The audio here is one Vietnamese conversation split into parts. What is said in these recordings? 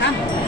Come.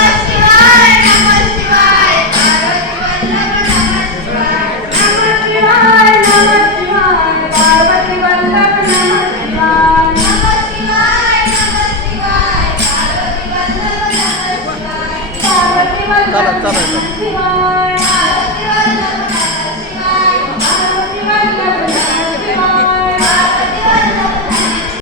到了，到了。